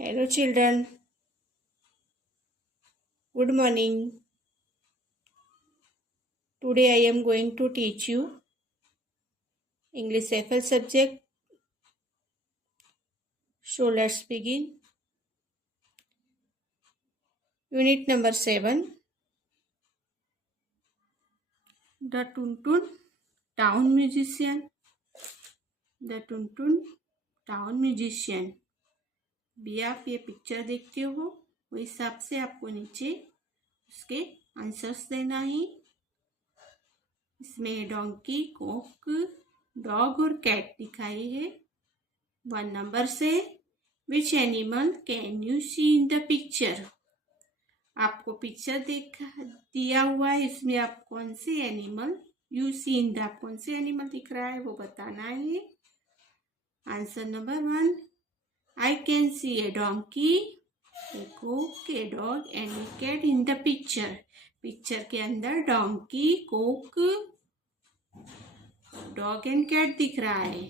Hello children, good morning. Today I am going to teach you English FL subject. So let's begin. Unit number 7. The Tuntun Town Musician. The Tuntun Town Musician. भी आप ये picture देखते हो वो हिसाब से आपको नीचे उसके आंसर्स देना ही। इसमें डोंकी, कोक, डॉग और कैट दिखाई है। 1 नंबर से which animal can you see in the picture. आपको पिक्चर दिया हुआ है, इसमें आप कौन से animal you see in the, आप कौन से एनिमल दिख रहा है वो बताना है। Answer number 1, I can see a donkey, a cock, a dog and a cat in the picture. Picture के अंदर donkey, cock, dog and cat दिख रहा है।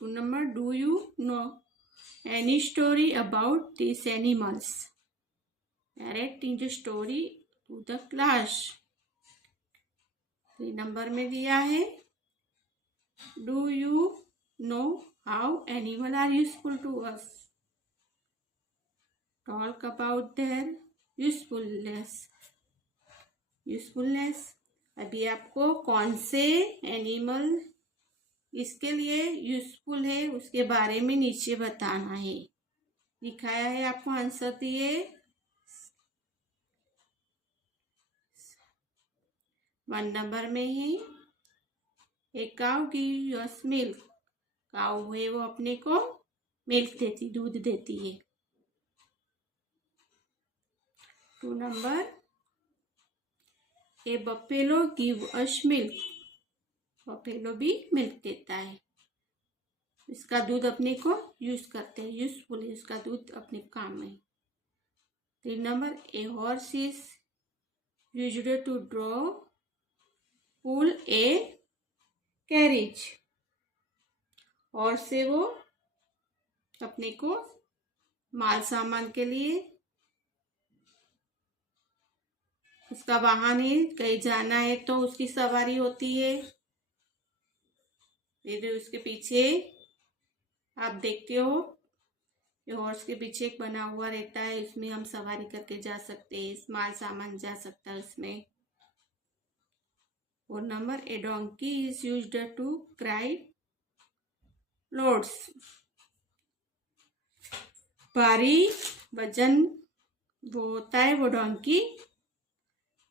2 number, do you know any story about these animals? Narrating the story to the class. 3 number में दिया है, do you know how animals are useful to us? Talk about their usefulness. अभी आपको कौन से एनिमल इसके लिए यूजफुल है उसके बारे में नीचे बताना है। दिखाया है आपको, आंसर दिए। 1 नंबर में है, a cow give us milk. Cow है वो अपने को मिल्क देती, दूध देती है। 2 number, a buffalo give us milk. Buffalo भी मिल्क देता है, इसका दूध अपने को यूज करते हैं, यूजफुल है इसका दूध अपने काम में। 3 number, a horse is used to draw pull a carriage. Horse से वो अपने को माल सामान के लिए उसका वाहन है, कहीं जाना है तो उसकी सवारी होती है। फिर उसके पीछे आप देखते हो ये हॉर्स के पीछे एक बना हुआ रहता है, इसमें हम सवारी करके जा सकते हैं, माल सामान जा सकता है उसमें। 4 number, a donkey is used to carry loads. भारी वजन वो होता है वो डोंकी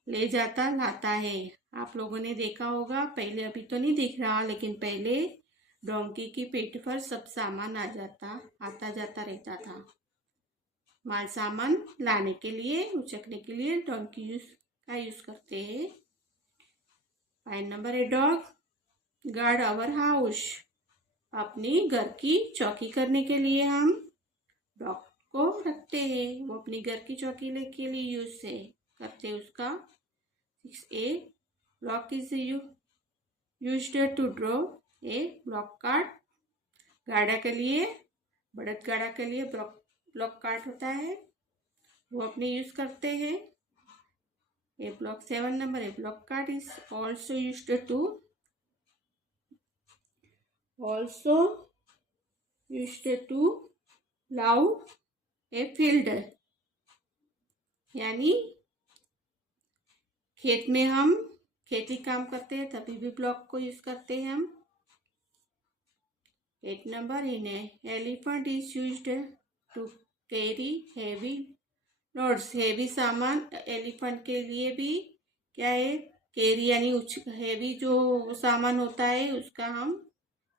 ले जाता लाता है। आप लोगों ने देखा होगा पहले, अभी तो नहीं दिख रहा, लेकिन पहले डोंकी की पीठ पर सब सामान आता जाता रहता था। माल सामान लाने के लिए, उचकने के लिए डोंकी का यूज करते हैं। 5 number, a dog guard our house. अपनी घर की चौकी करने के लिए हम डॉग को रखते हैं, वो अपनी घर की चौकी के लिए यूज से करते हैं उसका। 6A, bullock is used to draw a bullock cart. गाड़ा के लिए, बड़द गाड़ा के लिए ब्लॉक कार्ड होता है, वो अपने यूज करते हैं। A bullock 7 number, a bullock cart is also used to plough a field. यानी खेत में हम खेती काम करते हैं तभी भी ब्लॉक को यूज करते हैं हम। 8 number, an elephant is used to carry heavy loads. Heavy सामान एलिफेंट के लिए भी क्या है, कैरी यानी हेवी जो सामान होता है उसका हम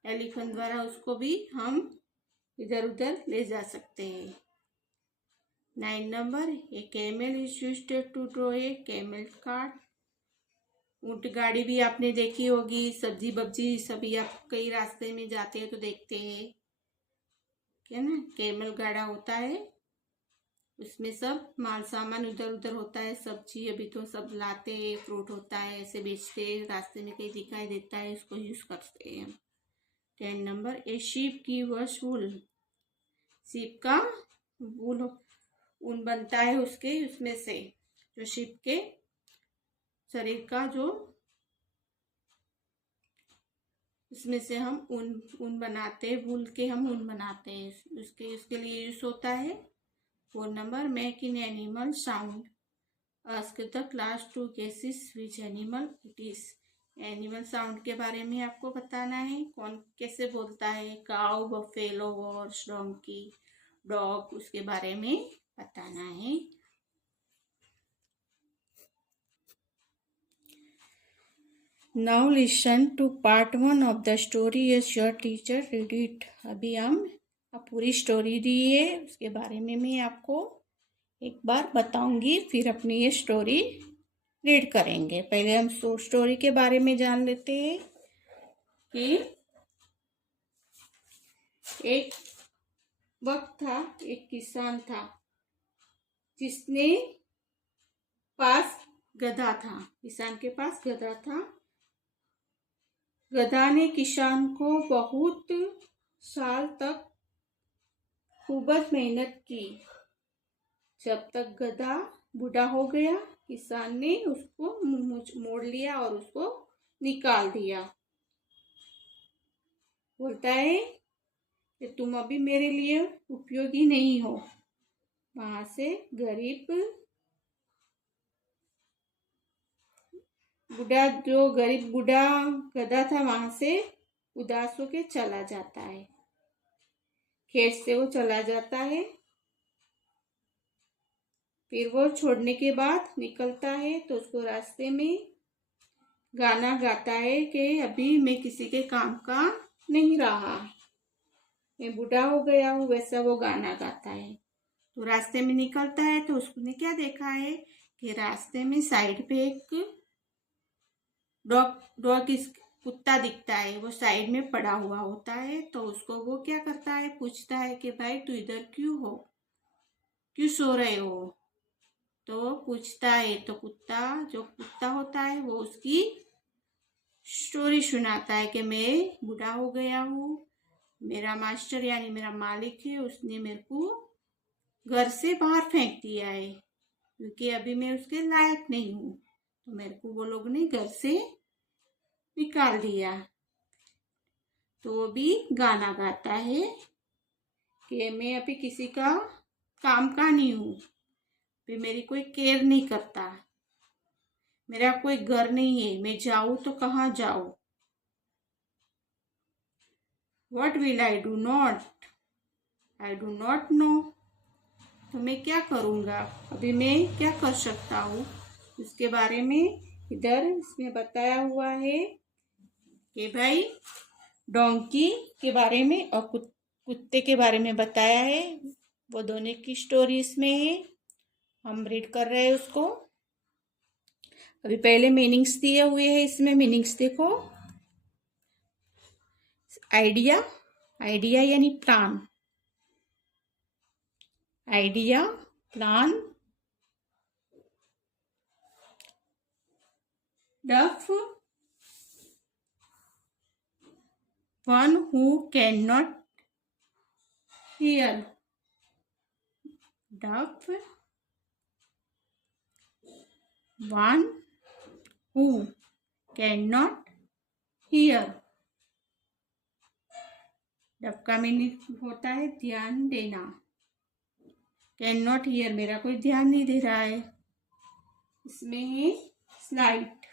एलिफेंट द्वारा उसको भी हम इधर उधर ले जा सकते हैं। 9 number, a camel is used to draw a camel cart. ऊंट गाड़ी भी आपने देखी होगी, सब्जी बब्जी सभी आप कई रास्ते में जाते हैं तो देखते हैं, क्या ना, कैमल गाड़ा होता है, उसमें सब माल सामान उधर उधर होता है, सब्जी अभी तो सब लाते हैं, फ्रूट होता है ऐसे बेचते हैं, रास्ते में कहीं दिखाई देता है उसको यूज करते हैं। 10 number, a sheep give us wool. Sheep का वूल ऊन बनता है उसमें से, जो शीप के शरीर का जो इसमें से हम ऊन बनाते हैं, वूल के हम ऊन बनाते हैं। उसके लिए यूज होता है। 4 number, make an animal sound. Ask the class to guesses which animal it is. Animal sound के बारे में आपको बताना है, कौन कैसे बोलता है। Cow, buffalo, horse, donkey, dog, उसके बारे में बताना है। Now listen to part 1 of the story as your teacher read it. अभी हम पूरी स्टोरी दी है, उसके बारे में मैं आपको एक बार बताऊंगी, फिर अपनी ये स्टोरी रीड करेंगे। पहले हम स्टोरी के बारे में जान लेते हैं कि एक वक्त था, एक किसान था जिसने पास गधा था। किसान के पास गधा था। गधा ने किसान को बहुत साल तक खूब मेहनत की। जब तक गधा बूढ़ा हो गया, किसान ने उसको मोड़ लिया और उसको निकाल दिया। बोलता है कि तुम अभी मेरे लिए उपयोगी नहीं हो। वहां से गरीब बूढ़ा गधा था, वहां से उदास होके चला जाता है। खेत से वो चला जाता है। फिर वो छोड़ने के बाद निकलता है तो उसको रास्ते में गाना गाता है कि अभी मैं किसी के काम का नहीं रहा, मैं बूढ़ा हो गया हूँ, वैसा वो गाना गाता है। तो रास्ते में निकलता है तो उसने क्या देखा है कि रास्ते में साइड पे एक डॉग कुत्ता दिखता है। वो साइड में पड़ा हुआ होता है। तो उसको वो क्या करता है, पूछता है कि भाई तू इधर क्यों हो, क्यों सो रहे हो। तो पूछता है तो जो कुत्ता होता है वो उसकी स्टोरी सुनाता है कि मैं बूढ़ा हो गया हूँ, मेरा मास्टर यानी मेरा मालिक है, उसने मेरे को घर से बाहर फेंक दिया है क्योंकि अभी मैं उसके लायक नहीं हूँ। तो मेरे को वो लोग ने घर से निकाल दिया। तो वो भी गाना गाता है कि मैं अभी किसी का काम का नहीं हूँ, अभी मेरी कोई केयर नहीं करता, मेरा कोई घर नहीं है, मैं जाऊँ तो कहाँ जाऊँ। What will I do not? I do not know. तो मैं क्या करूँगा, अभी मैं क्या कर सकता हूँ, उसके बारे में इधर इसमें बताया हुआ है कि भाई डोंकी के बारे में और कुत्ते के बारे में बताया है। वो दोनों की स्टोरी इसमें है, हम रीड कर रहे हैं उसको। अभी पहले मीनिंग्स दिए हुए हैं, इसमें मीनिंग्स देखो। आइडिया, आइडिया यानी plan, idea, plan. Deaf, one who can not hear. Deaf, one who can not hear. Deaf का मीनिंग होता है ध्यान देना। कैन नॉट हियर, मेरा कोई ध्यान नहीं दे रहा है। इसमें है slight,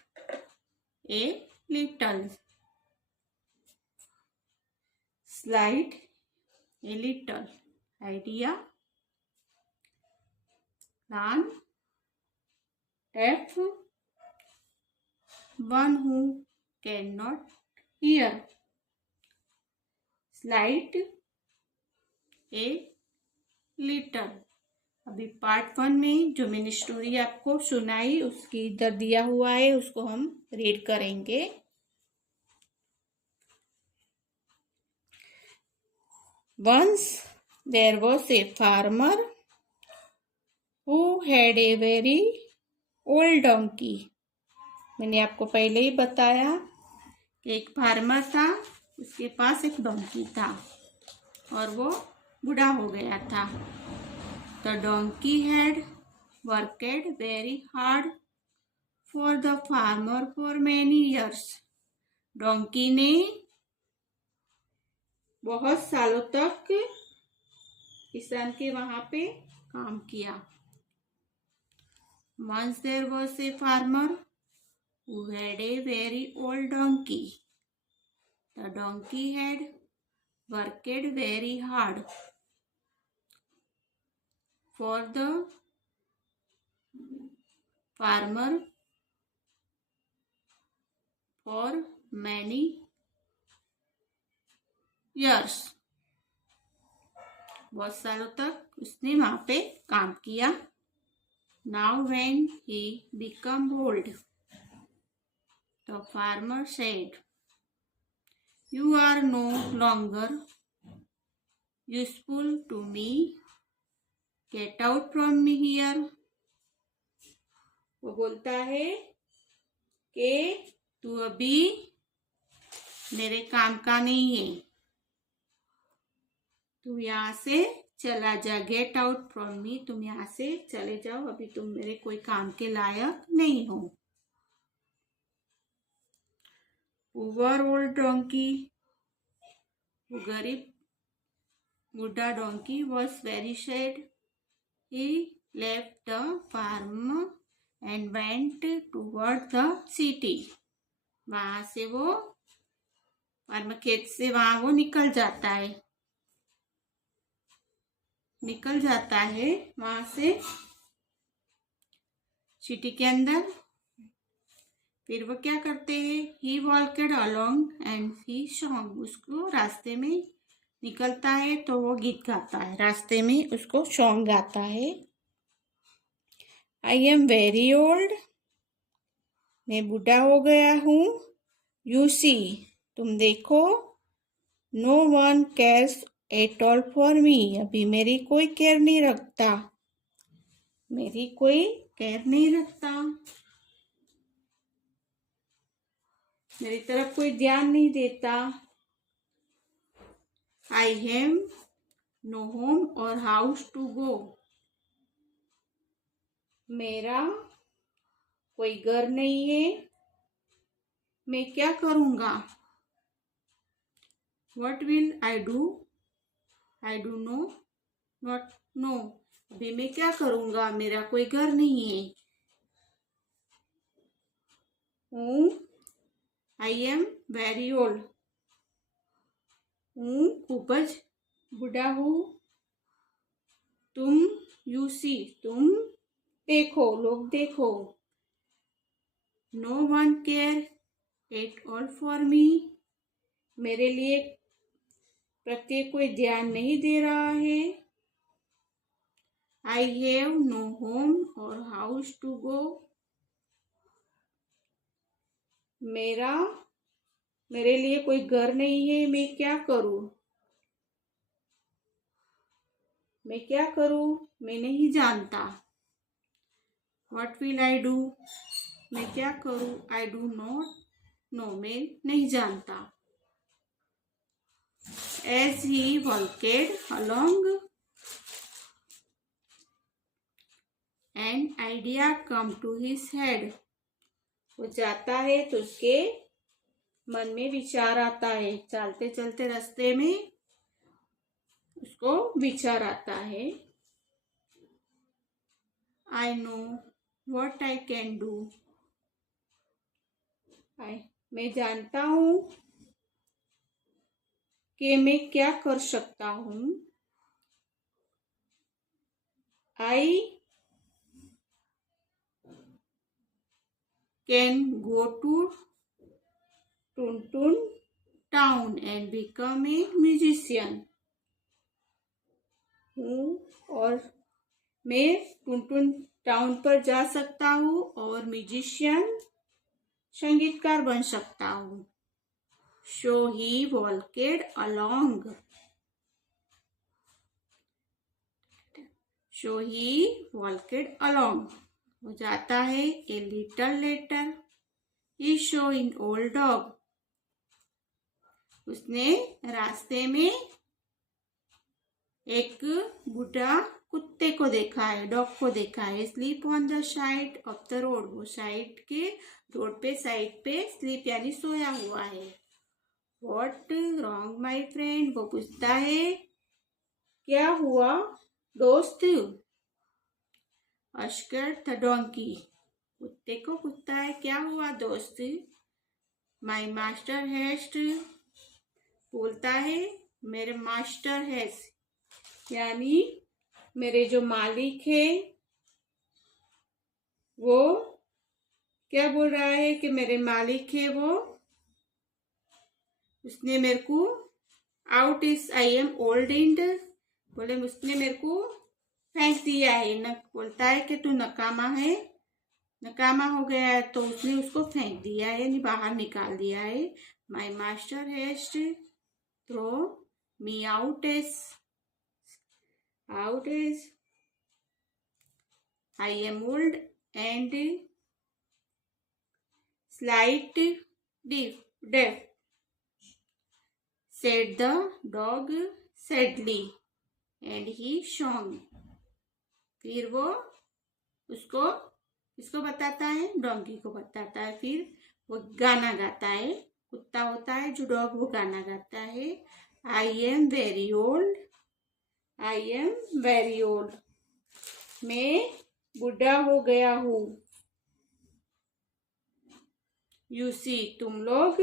a little, slight, a little, idea, plan, deaf, one who can not hear, slight, a little. अभी पार्ट 1 में जो मैंने स्टोरी आपको सुनाई उसकी इधर दिया हुआ है, उसको हम रीड करेंगे। Once there was a farmer who had a very old donkey. मैंने आपको पहले ही बताया कि एक फार्मर था, उसके पास एक डोंकी था और वो बूढ़ा हो गया था। The donkey had worked very hard for the farmer for many years. Donkey ने बहुत सालों तक किसान के वहां पे काम किया। Once there was a farmer who had a very old donkey. The donkey had worked very hard for the farmer for many years. बहुत सालों तक उसने वहां पे काम किया। Now when he became old, the farmer said, "You are no longer useful to me. Get out from me here." वो बोलता है कि तू अभी मेरे काम का नहीं है, तू यहाँ से चला जा। गेट आउट फ्रॉम मी, तुम यहाँ से चले जाओ, अभी तुम मेरे कोई काम के लायक नहीं हो। पुअर ओल्ड डोंकी, वो गरीब बूढ़ा donkey was very sad. He left the farm and went toward the city. वहां से वो फार्म खेत से वहां वो निकल जाता है वहां से सिटी के अंदर। फिर वो क्या करते हैं, ही वॉल्कड अलोंग एंड ही सॉन्ग। उसको रास्ते में निकलता है तो वो गीत गाता है, रास्ते में उसको सॉन्ग गाता है। आई एम वेरी ओल्ड, मैं बूढ़ा हो गया हूँ। यू सी, तुम देखो। No one cares at all for me, अभी मेरी कोई केयर नहीं रखता, मेरी तरफ कोई ध्यान नहीं देता। आई हैव नो होम और हाउस टू गो, मेरा कोई घर नहीं है, मैं क्या करूँगा। What will I do? I do not know. अभी मैं क्या करूँगा, मेरा कोई घर नहीं है। I am very old. खूबज बूढ़ा हूँ। तुम you see, तुम देखो, लोग देखो। No one care at all for me, मेरे लिए प्रत्येक कोई ध्यान नहीं दे रहा है। I have no home or house to go, मेरे लिए कोई घर नहीं है, मैं क्या करूं, मैं नहीं जानता। What will I do? मैं क्या करूं। I do not know, मैं नहीं जानता। As he walked along, an idea come to his head. वो जाता है तो उसके मन में विचार आता है। चलते चलते रास्ते में उसको विचार आता है। I know what I can do. मैं जानता हूँ कि मैं क्या कर सकता हूँ। I can go to Tuntun town and become a musician. और मैं टुनटुन टाउन पर जा सकता हूँ और म्यूजिशियन, संगीतकार बन सकता हूँ। So he walked along. वो जाता है। A little later he saw an old dog. उसने रास्ते में एक बूढ़ा कुत्ते को देखा है, डॉग को देखा है। Sleep on the side of the road, वो साइड के रोड पे साइड पे स्लीप यानी सोया हुआ है। व्हाट रॉन्ग माय फ्रेंड, वो पूछता है क्या हुआ दोस्त। अस्कर द डोंकी, कुत्ते को पूछता है क्या हुआ दोस्त। माय मास्टर हैज, बोलता है मेरे मास्टर हैज यानी मेरे जो मालिक है वो क्या बोल रहा है कि मेरे मालिक है वो, उसने मेरे को out is I am old and, बोले उसने मेरे को फेंक दिया है। न बोलता है कि तू नकामा है, नकामा हो गया है, तो उसने उसको फेंक दिया है यानी बाहर निकाल दिया है। My master has throw me out as I am old and slight deaf, said the dog sadly, and he shone. फिर वो उसको किसको बताता है, डोंकी को बताता है। फिर वो गाना गाता है, कुत्ता होता है जो डॉग, वो गाना गाता है। I am very old, I am very old, मैं बुढ़ा हो गया हूँ। यू सी, तुम लोग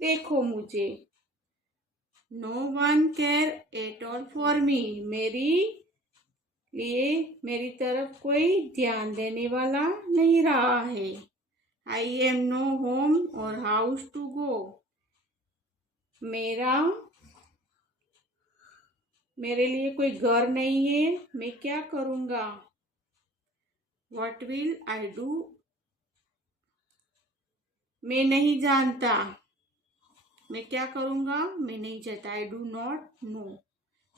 देखो मुझे। No one care at all for me, मेरी लिए मेरी तरफ कोई ध्यान देने वाला नहीं रहा है। आई एम नो होम और हाउस टू गो, मेरे लिए कोई घर नहीं है, मैं क्या करूँगा। व्हाट विल आई डू, मैं नहीं जानता, मैं क्या करूँगा, मैं नहीं जानता। आई डू नॉट नो,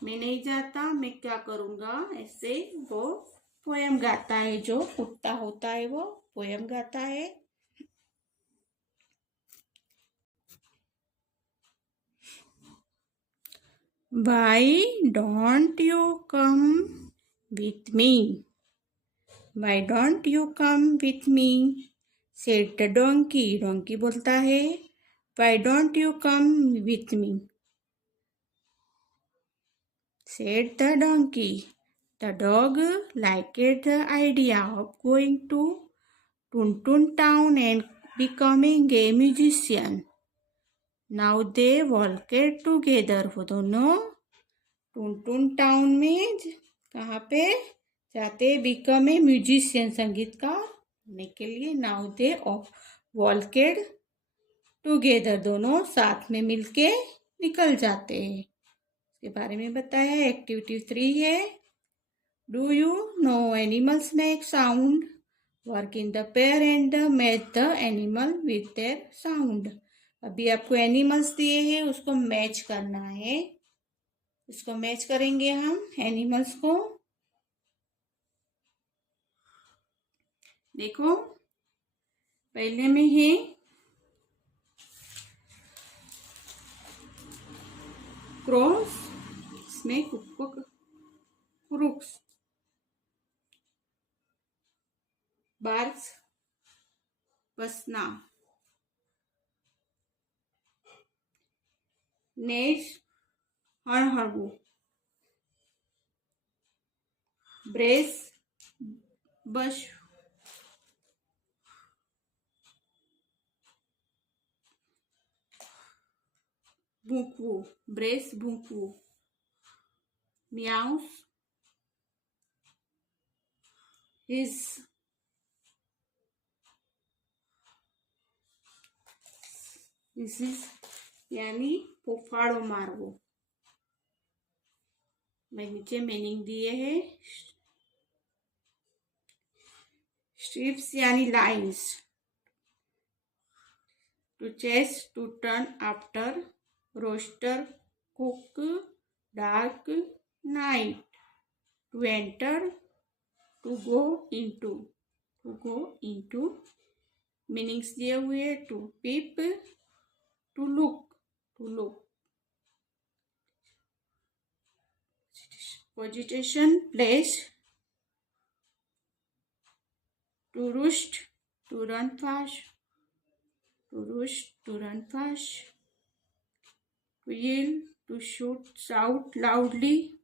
मैं नहीं जानता मैं क्या करूँगा। ऐसे वो पोयम गाता है, जो कुत्ता होता है वो पोयम गाता है। Why don't you come with me? Why don't you come with me? Said the donkey. Donkey बोलता है Why don't you come with me? Said the donkey. The dog liked the idea of going to Tuntun town and becoming a musician. Now they walked together. वो दोनों Tuntun town में कहाँ पे जाते, become a musician, संगीतकार होने के लिए। नाउ दे वॉल्केड टुगेदर, दोनों साथ में मिलके निकल जाते हैं। इसके बारे में बताया है। एक्टिविटी 3 है do you no animals make sound, work in the pair and match the animal with their sound. अभी आपको एनिमल्स दिए हैं, उसको मैच करना है। इसको मैच करेंगे हम एनिमल्स को। देखो पहले में है क्रॉस, इसमें क्रुक्स, बार्क्स बसना, नेज हड़हड़ू, ब्रेस बश, भूकू, ब्रेस भूकू, म्याउस हिज, यानी फोफाड़ो मारवो। मैं नीचे मीनिंग दिए है। स्ट्रिप्स यानी lines, to chase, to turn after, rooster, cook, dark night, to enter, to go into, meanings दिए हुए। To peep, to look, Vegetation, place, to roost, to run fast, to roost, to run fast, to yell, to shoot, shout loudly,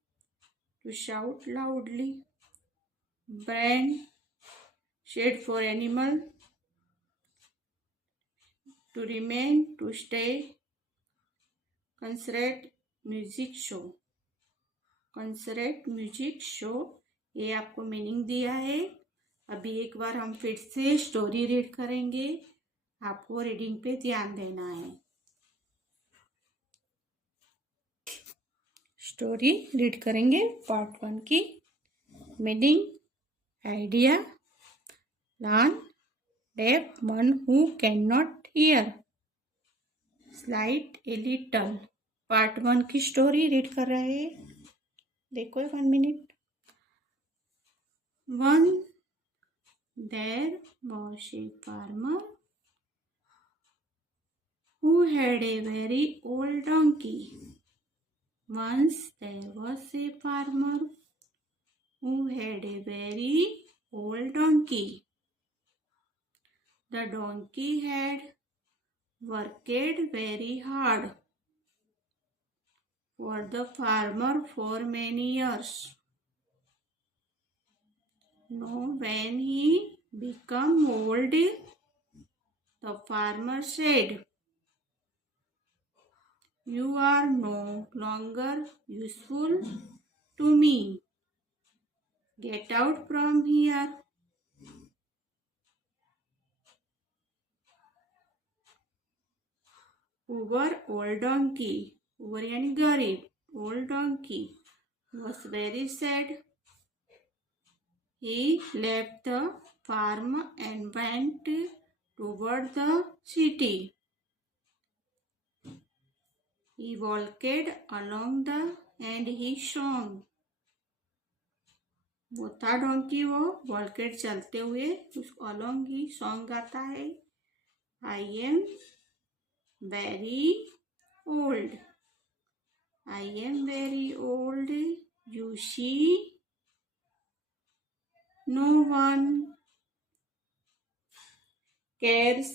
to shout loudly, brand, shade for animal, to remain, to stay, concert, music show, concert music show, ये आपको meaning दिया है। अभी एक बार हम फिर से story read करेंगे, आपको रीडिंग पे ध्यान देना है। स्टोरी रीड करेंगे पार्ट 1 की। Meaning, idea, learn, deaf one who can not hear, slight a little. Part 1 की स्टोरी रीड कर रहे हैं, देखो 1 minute. One there was a farmer who had a very old donkey. Once there was a farmer who had a very old donkey. The donkey had worked very hard for the farmer for many years. Now when he became old, the farmer said, "You are no longer useful to me. Get out from here." Poor old donkey, poor यानी गरीब, old donkey was very sad. He left the farm and went toward the city. He walked along and he sang. वो था donkey, वो वॉलकेट चलते हुए उस along ही song गाता है। I am very old, I am very old, you see no one cares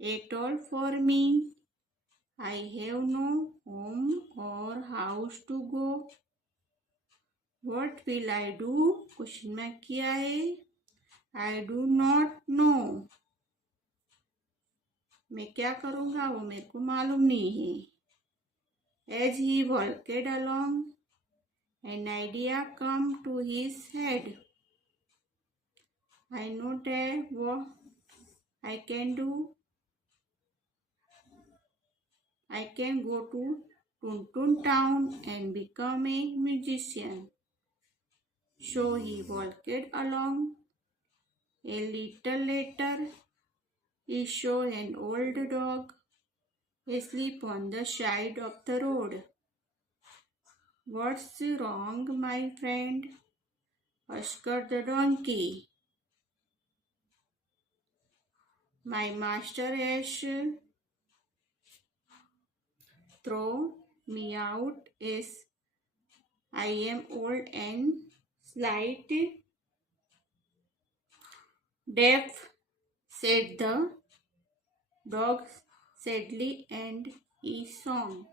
at all for me. I have no home or house to go. What will I do? Question में किया है। I do not know. मैं क्या करूँगा वो मेरे को मालूम नहीं है। As he walked along, an idea came to his head. I know that what I can do. I can go to Tuntun town and become a musician. So he walked along. A little later, he saw an old dog asleep on the side of the road. What's wrong, my friend? Asked the donkey. My master has thrown me out as I am old and slight. Deaf, said the dog sadly, and he sang.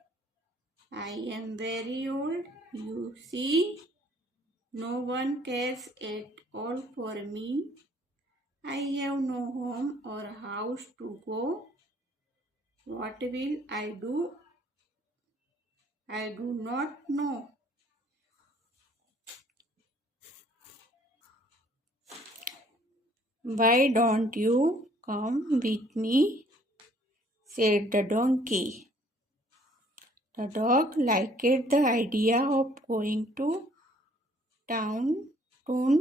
I am very old, you see. No one cares at all for me. I have no home or house to go. What will I do? I do not know. Why don't you come with me? Said the donkey. The dog liked the idea of going to Tuntun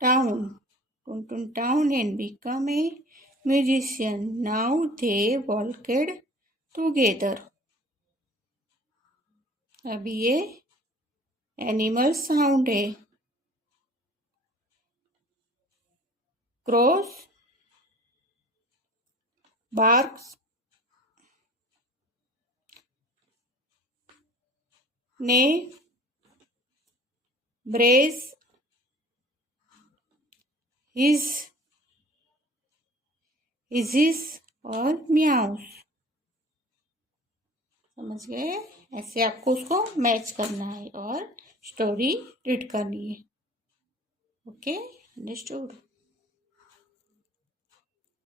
town and become a musician. Now they walked together. अब ये animal sound है। Cross, barks, ने brace his और म्याऊस। समझ गए? ऐसे आपको उसको मैच करना है और स्टोरी रीड करनी है। Okay, understood.